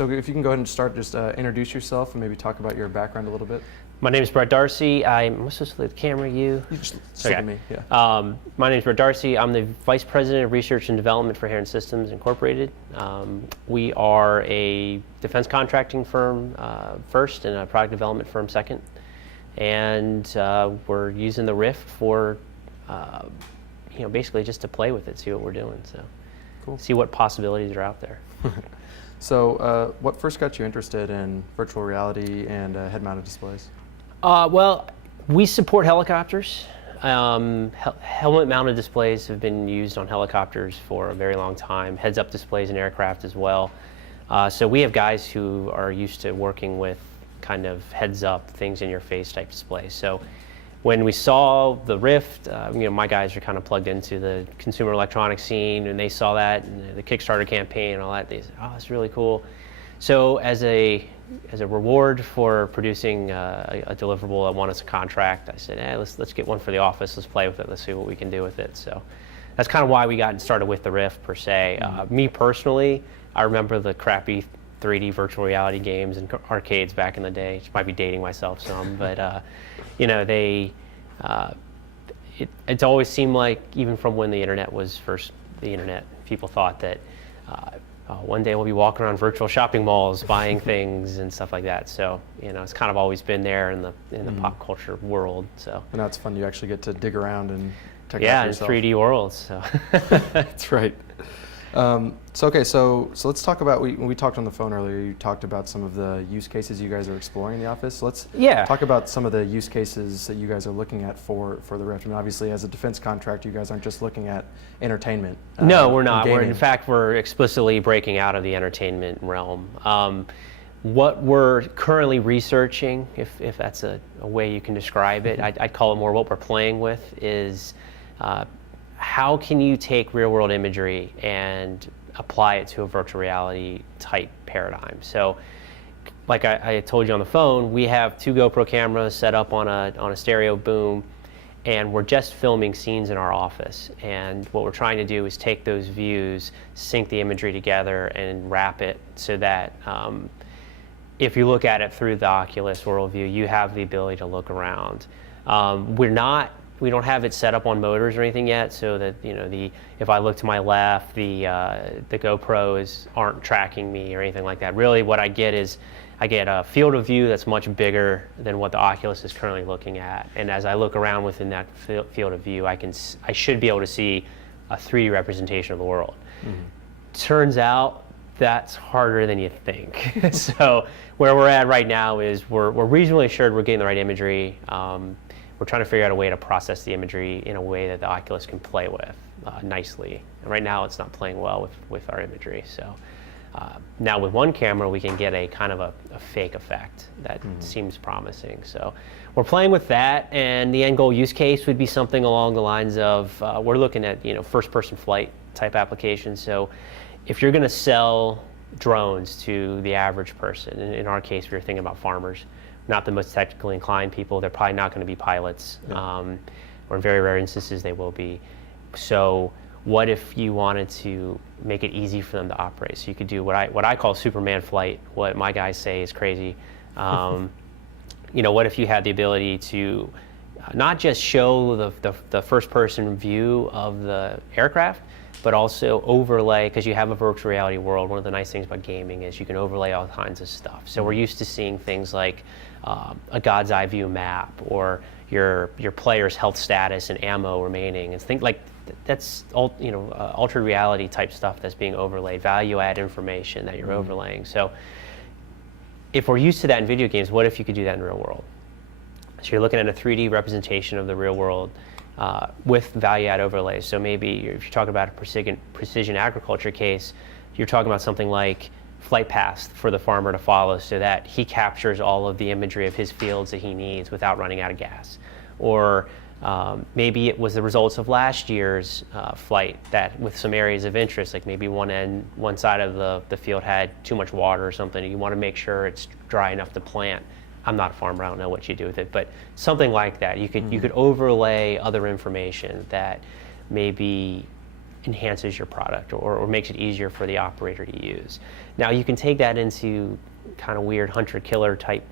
So if you can go ahead and start, just introduce yourself and maybe talk about your background a little bit. My name is Brett Darcy. I'm supposed to leave the camera. You just look at me. Yeah. My name is Brett Darcy. I'm the Vice President of Research and Development for Heron Systems Incorporated. We are a defense contracting firm first and a product development firm second. And we're using the Rift for, basically just to play with it, see what we're doing. So, cool. See what possibilities are out there. So, what first got you interested in virtual reality and head-mounted displays? Well, we support helicopters. Helmet-mounted displays have been used on helicopters for a very long time. Heads-up displays in aircraft as well. So we have guys who are used to working with kind of heads-up, things-in-your-face type displays. So when we saw the Rift, my guys are kind of plugged into the consumer electronics scene, and they saw that and the Kickstarter campaign and all that. They said, "Oh, that's really cool." So as a reward for producing a deliverable that won us a contract, I said, let's get one for the office. Let's play with it. Let's see what we can do with it. So that's kind of why we got started with the Rift per se. Me personally, I remember the crappy 3D virtual reality games and arcades back in the day. Which might be dating myself some, but it's always seemed like, even from when the internet was first the internet, people thought that one day we'll be walking around virtual shopping malls buying things and stuff like that. So it's kind of always been there in the pop culture world. So and now it's fun. You actually get to dig around and check it out yeah, for in yourself. 3D worlds. So That's right. So let's talk about, we talked on the phone earlier, you talked about some of the use cases you guys are exploring in the office. So let's talk about some of the use cases that you guys are looking at for the Rift. I mean, obviously, as a defense contractor, you guys aren't just looking at entertainment. No, we're not. In fact, we're explicitly breaking out of the entertainment realm. What we're currently researching, if that's a way you can describe it, I'd call it more what we're playing with, is how can you take real-world imagery and apply it to a virtual reality type paradigm? So, like I told you on the phone, we have 2 GoPro cameras set up on a stereo boom, and we're just filming scenes in our office. And what we're trying to do is take those views, sync the imagery together, and wrap it so that if you look at it through the Oculus worldview, you have the ability to look around. We don't have it set up on motors or anything yet, so that if I look to my left, the GoPros aren't tracking me or anything like that. Really, what I get is I get a field of view that's much bigger than what the Oculus is currently looking at. And as I look around within that field of view, I should be able to see a 3D representation of the world. Mm-hmm. Turns out that's harder than you think. So where we're at right now is we're reasonably assured we're getting the right imagery. We're trying to figure out a way to process the imagery in a way that the Oculus can play with nicely. And right now, it's not playing well with our imagery. So now with one camera, we can get a kind of a fake effect that seems promising. So we're playing with that, and the end goal use case would be something along the lines of we're looking at first-person flight type applications. So if you're going to sell drones to the average person, in our case, we were thinking about farmers. Not the most technically inclined people. They're probably not going to be pilots, or in very rare instances they will be. So what if you wanted to make it easy for them to operate? So you could do what I call Superman flight, what my guys say is crazy. What if you had the ability to not just show the first person view of the aircraft, but also overlay, because you have a virtual reality world. One of the nice things about gaming is you can overlay all kinds of stuff. So we're used to seeing things like a God's eye view map, or your player's health status and ammo remaining, and things like that's altered reality type stuff that's being overlaid, value add information that you're overlaying. So if we're used to that in video games, what if you could do that in real world? So you're looking at a 3D representation of the real world with value add overlays. So maybe if you're talking about a precision agriculture case, you're talking about something like flight paths for the farmer to follow, so that he captures all of the imagery of his fields that he needs without running out of gas. Or maybe it was the results of last year's flight that with some areas of interest, like maybe one side of the field had too much water or something, and you want to make sure it's dry enough to plant. I'm not a farmer, I don't know what you do with it, but something like that. You could overlay other information that maybe enhances your product or makes it easier for the operator to use. Now you can take that into kind of weird hunter-killer type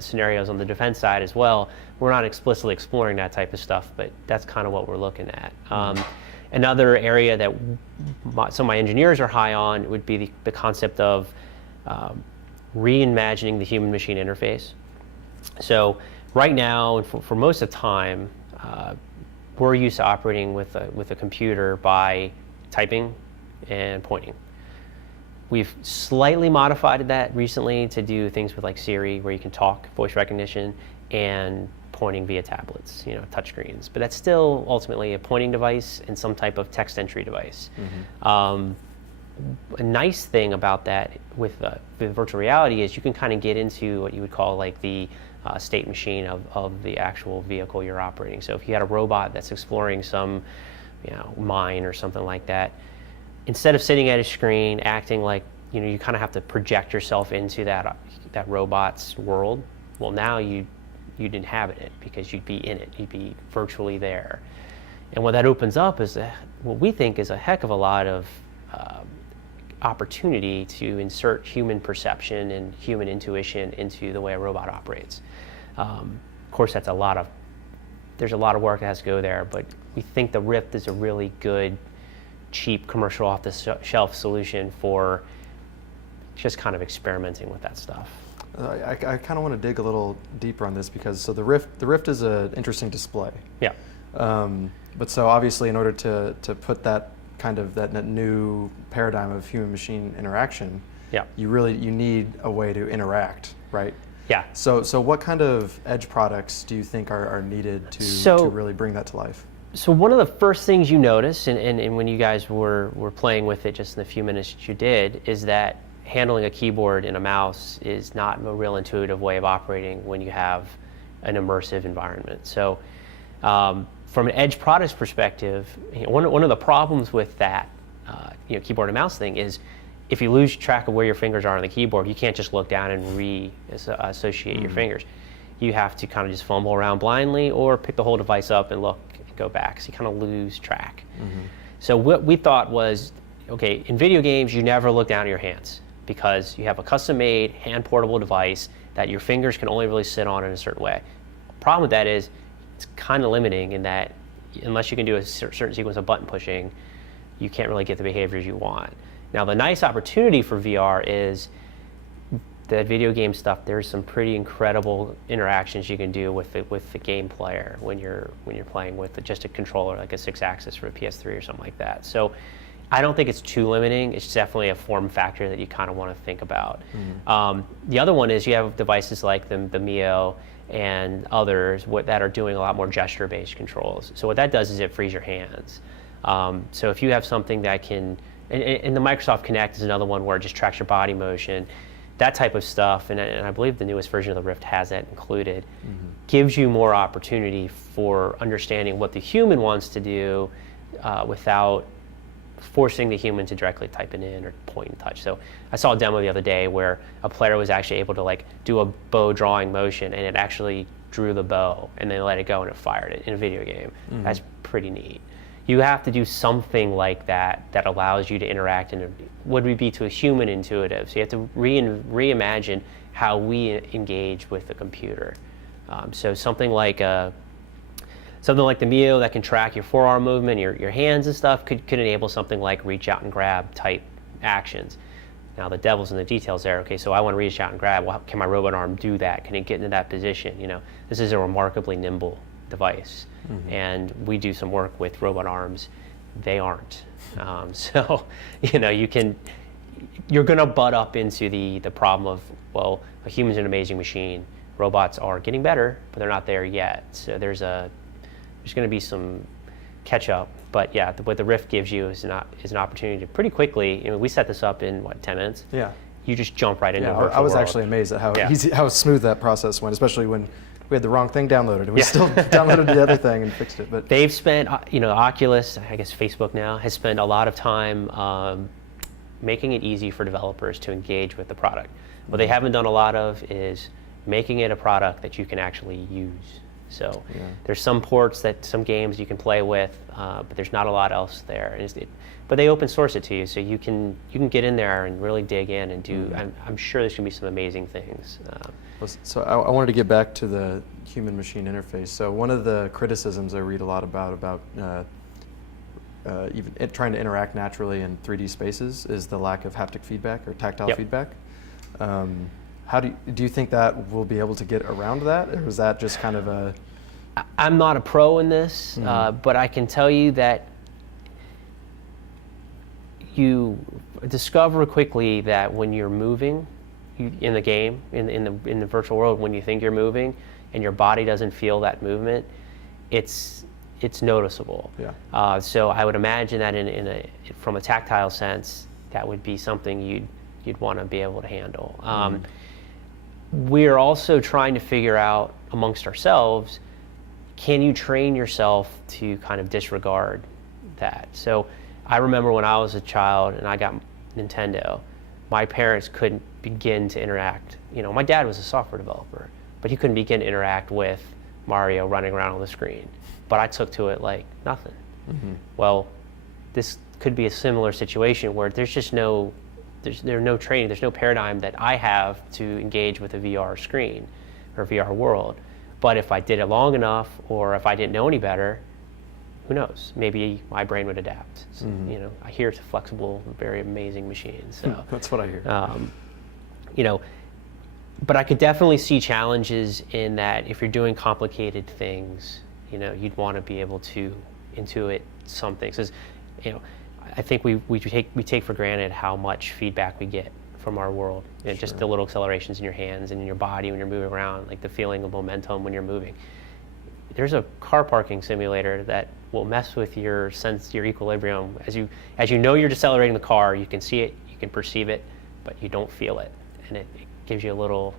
scenarios on the defense side as well. We're not explicitly exploring that type of stuff, but that's kind of what we're looking at. Another area that some of my engineers are high on would be the concept of reimagining the human-machine interface. So right now, and for most of the time, we're used to operating with a computer by typing and pointing. We've slightly modified that recently to do things with like Siri, where you can talk, voice recognition, and pointing via tablets, touchscreens. But that's still ultimately a pointing device and some type of text entry device. A nice thing about that with virtual reality is you can kind of get into what you would call like the state machine of the actual vehicle you're operating. So if you had a robot that's exploring some mine or something like that, instead of sitting at a screen acting like you kind of have to project yourself into that robot's world. Well, now you'd inhabit it because you'd be in it. You'd be virtually there. And what that opens up is what we think is a heck of a lot of opportunity to insert human perception and human intuition into the way a robot operates. Of course, there's a lot of work that has to go there, but we think the Rift is a really good, cheap, commercial off-the-shelf solution for just kind of experimenting with that stuff. I kind of want to dig a little deeper on this because the Rift is an interesting display. Yeah. But so obviously, in order to put that kind of that new paradigm of human-machine interaction, you need a way to interact, right? Yeah. So what kind of edge products do you think are needed to really bring that to life? So one of the first things you notice, and when you guys were playing with it just in the few minutes that you did, is that handling a keyboard and a mouse is not a real intuitive way of operating when you have an immersive environment. So from an edge products perspective, one of the problems with that keyboard and mouse thing is if you lose track of where your fingers are on the keyboard, you can't just look down and re-associate your fingers. You have to kind of just fumble around blindly or pick the whole device up and look and go back. So you kind of lose track. So what we thought was, okay, in video games, you never look down at your hands because you have a custom-made, hand-portable device that your fingers can only really sit on in a certain way. The problem with that is it's kind of limiting in that unless you can do a certain sequence of button pushing, you can't really get the behaviors you want. Now, the nice opportunity for VR is that video game stuff. There's some pretty incredible interactions you can do with the game player when you're playing with just a controller, like a 6-axis for a PS3 or something like that. So I don't think it's too limiting. It's definitely a form factor that you kind of want to think about. The other one is you have devices like the Mio and others that are doing a lot more gesture-based controls. So what that does is it frees your hands. So if you have something that can, and the Microsoft Kinect is another one where it just tracks your body motion, that type of stuff, and I believe the newest version of the Rift has that included, gives you more opportunity for understanding what the human wants to do without forcing the human to directly type it in or point and touch. So I saw a demo the other day where a player was actually able to do a bow drawing motion and it actually drew the bow and then let it go and it fired it in a video game. That's pretty neat. You have to do something like that that allows you to interact in what would be to a human intuitive. So you have to reimagine how we engage with the computer. So something like the Mio that can track your forearm movement, your hands and stuff could enable something like reach out and grab type actions. Now the devil's in the details there. Okay, so I want to reach out and grab. Well, can my robot arm do that? Can it get into that position? This is a remarkably nimble device, and we do some work with robot arms. They aren't. So you're going to butt up into the problem of, well, a human's an amazing machine. Robots are getting better, but they're not there yet. So there's going to be some catch up. But yeah, what the Rift gives you is an opportunity to pretty quickly. We set this up in 10 minutes. Yeah. You just jump right into a virtual I was world. actually amazed at how smooth that process went, especially when we had the wrong thing downloaded and we still downloaded the other thing and fixed it. But they've spent, Oculus, I guess Facebook now, has spent a lot of time making it easy for developers to engage with the product. What they haven't done a lot of is making it a product that you can actually use. So there's some ports that some games you can play with, but there's not a lot else there. But they open source it to you, so you can get in there and really dig in and do. I'm sure there's going to be some amazing things. So I wanted to get back to the human-machine interface. So one of the criticisms I read a lot about even trying to interact naturally in 3D spaces is the lack of haptic feedback or tactile feedback. How do you think that we'll be able to get around that, or is that just kind of a? I'm not a pro in this, but I can tell you that you discover quickly that when you're moving in the game, in the virtual world, when you think you're moving and your body doesn't feel that movement, it's noticeable. Yeah. So I would imagine that from a tactile sense, that would be something you'd want to be able to handle. We're also trying to figure out amongst ourselves, can you train yourself to kind of disregard that? So I remember when I was a child and I got Nintendo, my parents couldn't begin to interact. My dad was a software developer, but he couldn't begin to interact with Mario running around on the screen. But I took to it like nothing. Well, this could be a similar situation where there's just no training, there's no paradigm that I have to engage with a VR screen or VR world. But if I did it long enough, or if I didn't know any better, who knows? Maybe my brain would adapt. So, I hear it's a flexible, very amazing machine. So that's what I hear. But I could definitely see challenges in that if you're doing complicated things, you'd want to be able to intuit some things. 'Cause, I think we take for granted how much feedback we get from our world. Just the little accelerations in your hands and in your body when you're moving around, like the feeling of momentum when you're moving. There's a car parking simulator that will mess with your equilibrium. As you know you're decelerating the car, you can see it, you can perceive it, but you don't feel it. And it gives you a little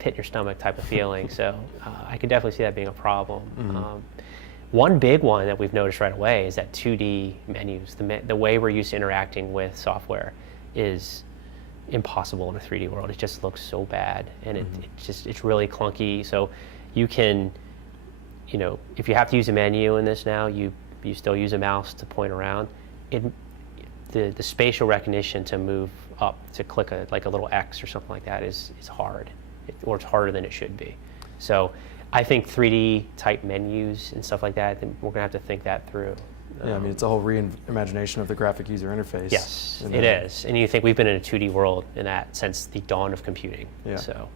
pit in your stomach type of feeling. So I could definitely see that being a problem. One big one that we've noticed right away is that 2D menus, the way we're used to interacting with software, is impossible in a 3D world. It just looks so bad, and it's really clunky. So you can, if you have to use a menu in this now, you still use a mouse to point around. The spatial recognition to move up, to click a little X or something like that is hard, or it's harder than it should be. So I think 3D type menus and stuff like that, then we're going to have to think that through. Yeah, it's a whole reimagination of the graphic user interface. Yes, it is. And you think we've been in a 2D world in that since the dawn of computing. Yeah. So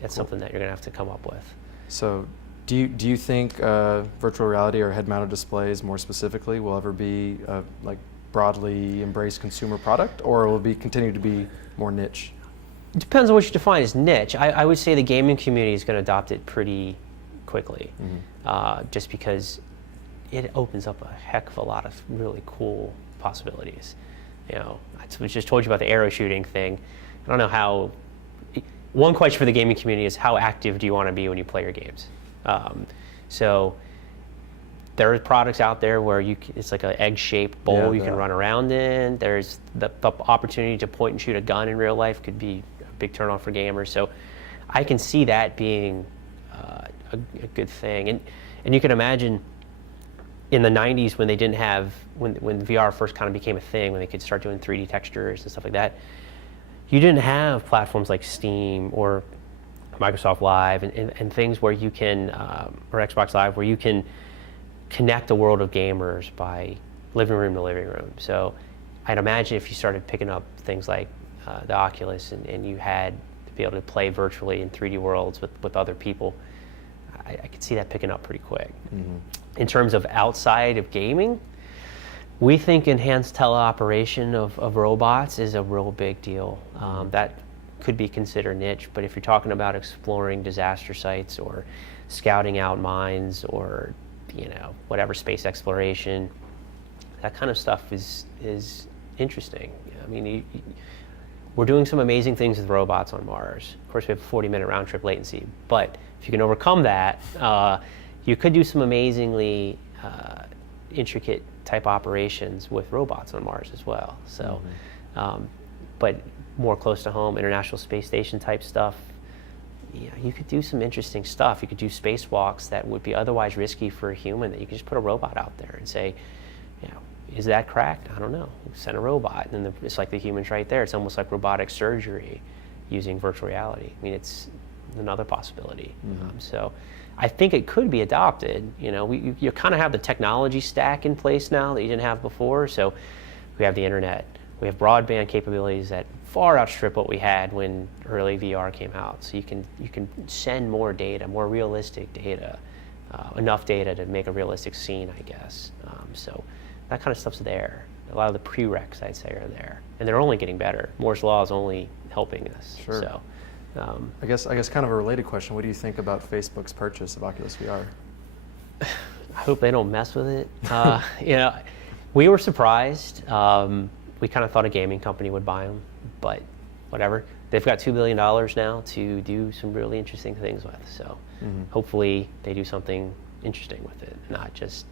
it's something that you're going to have to come up with. So do you think virtual reality or head-mounted displays more specifically will ever be like broadly embraced consumer product, or will it continue to be more niche? It depends on what you define as niche. I would say the gaming community is going to adopt it pretty quickly, just because it opens up a heck of a lot of really cool possibilities. I just told you about the arrow shooting thing. I don't know how. One question for the gaming community is, how active do you want to be when you play your games? So there are products out there where it's like an egg-shaped bowl you can run around in. There's the opportunity to point and shoot a gun in real life could be a big turn-on for gamers. So I can see that being a good thing. And you can imagine in the 90s when they didn't have, when VR first kind of became a thing, when they could start doing 3D textures and stuff like that, you didn't have platforms like Steam or Microsoft Live and things where you can, or Xbox Live, where you can connect the world of gamers by living room to living room. So I'd imagine if you started picking up things like the Oculus and you had to be able to play virtually in 3D worlds with other people, I could see that picking up pretty quick. In terms of outside of gaming, we think enhanced teleoperation of robots is a real big deal. That could be considered niche, but if you're talking about exploring disaster sites or scouting out mines or whatever space exploration, that kind of stuff is interesting. We're doing some amazing things with robots on Mars. Of course, we have a 40-minute round-trip latency, but if you can overcome that, you could do some amazingly intricate type operations with robots on Mars as well. So, but more close to home, International Space Station type stuff, you could do some interesting stuff. You could do spacewalks that would be otherwise risky for a human, that you could just put a robot out there and say, is that cracked? I don't know. Send a robot, and then it's like the human's right there. It's almost like robotic surgery using virtual reality. I mean, it's another possibility. So I think it could be adopted. You kind of have the technology stack in place now that you didn't have before. So we have the internet, we have broadband capabilities that far outstrip what we had when early VR came out. So you can send more data, more realistic data, enough data to make a realistic scene, I guess. So that kind of stuff's there. A lot of the prereqs, I'd say, are there, and they're only getting better. Moore's law is only helping us. Sure. So, I guess kind of a related question. What do you think about Facebook's purchase of Oculus VR? I hope they don't mess with it. We were surprised. We kind of thought a gaming company would buy them, but whatever. They've got $2 billion now to do some really interesting things with. So hopefully they do something interesting with it, not just.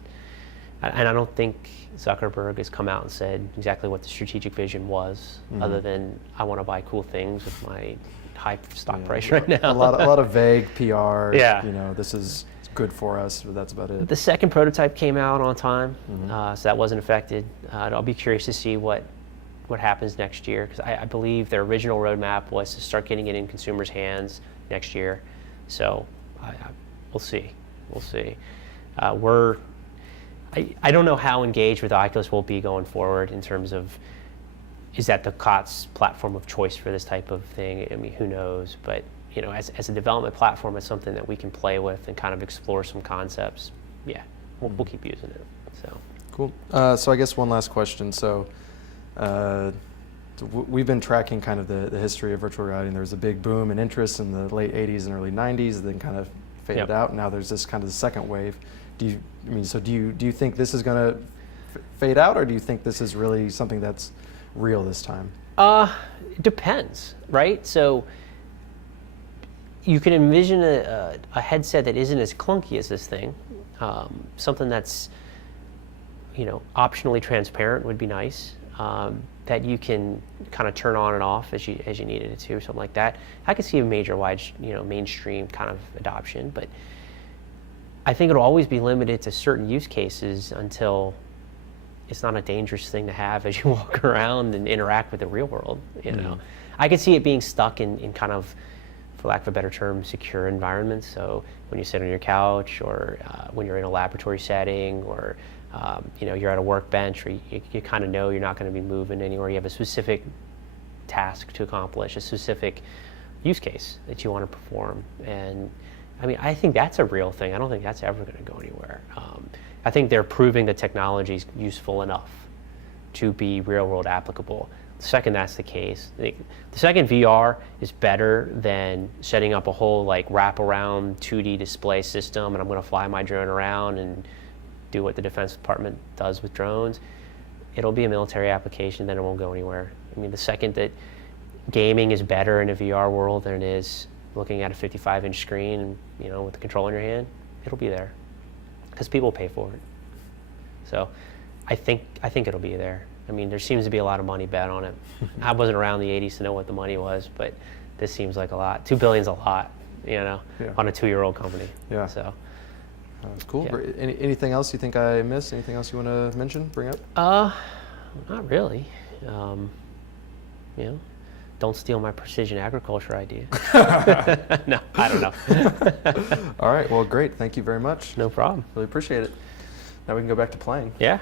And I don't think Zuckerberg has come out and said exactly what the strategic vision was, other than I want to buy cool things with my high stock price right now. a lot of vague PR. Yeah. This is good for us, but that's about it. The second prototype came out on time, so that wasn't affected. I'll be curious to see what happens next year, because I believe their original roadmap was to start getting it in consumers' hands next year. So we'll see. We'll see. I don't know how engaged with Oculus will be going forward in terms of, is that the COTS platform of choice for this type of thing? I mean, who knows? But as a development platform, it's something that we can play with and kind of explore some concepts. Yeah, we'll keep using it. So cool. So I guess one last question. So we've been tracking kind of the history of virtual reality, and there was a big boom and interest in the late 80s and early 90s, then kind of faded out. Now there's this kind of the second wave. Do you think this is going to fade out, or do you think this is really something that's real this time? It depends, right? So you can envision a headset that isn't as clunky as this thing. Something that's optionally transparent would be nice. That you can kind of turn on and off as you needed it to, or something like that. I could see a major mainstream kind of adoption, but I think it'll always be limited to certain use cases until it's not a dangerous thing to have as you walk around and interact with the real world. I could see it being stuck in kind of, for lack of a better term, secure environments. So when you sit on your couch, or when you're in a laboratory setting, or you're at a workbench, or you kind of know you're not going to be moving anywhere. You have a specific task to accomplish, a specific use case that you want to perform. And I mean, I think that's a real thing. I don't think that's ever going to go anywhere. I think they're proving the technology is useful enough to be real-world applicable. The second that's the case, the second VR is better than setting up a whole wrap-around 2D display system, and I'm going to fly my drone around and do what the Defense Department does with drones. It'll be a military application, then it won't go anywhere. I mean, the second that gaming is better in a VR world than it is looking at a 55-inch screen, with the control in your hand, it'll be there, because people pay for it. So I think it'll be there. I mean, there seems to be a lot of money bet on it. I wasn't around the 80s to know what the money was, but this seems like a lot. $2 billion's a lot, on a 2-year-old company. Yeah. So cool. Yeah. Anything else you think I missed? Anything else you want to mention, bring up? Not really. Don't steal my precision agriculture idea. No, I don't know. All right. Well, great. Thank you very much. No problem. Really appreciate it. Now we can go back to playing. Yeah.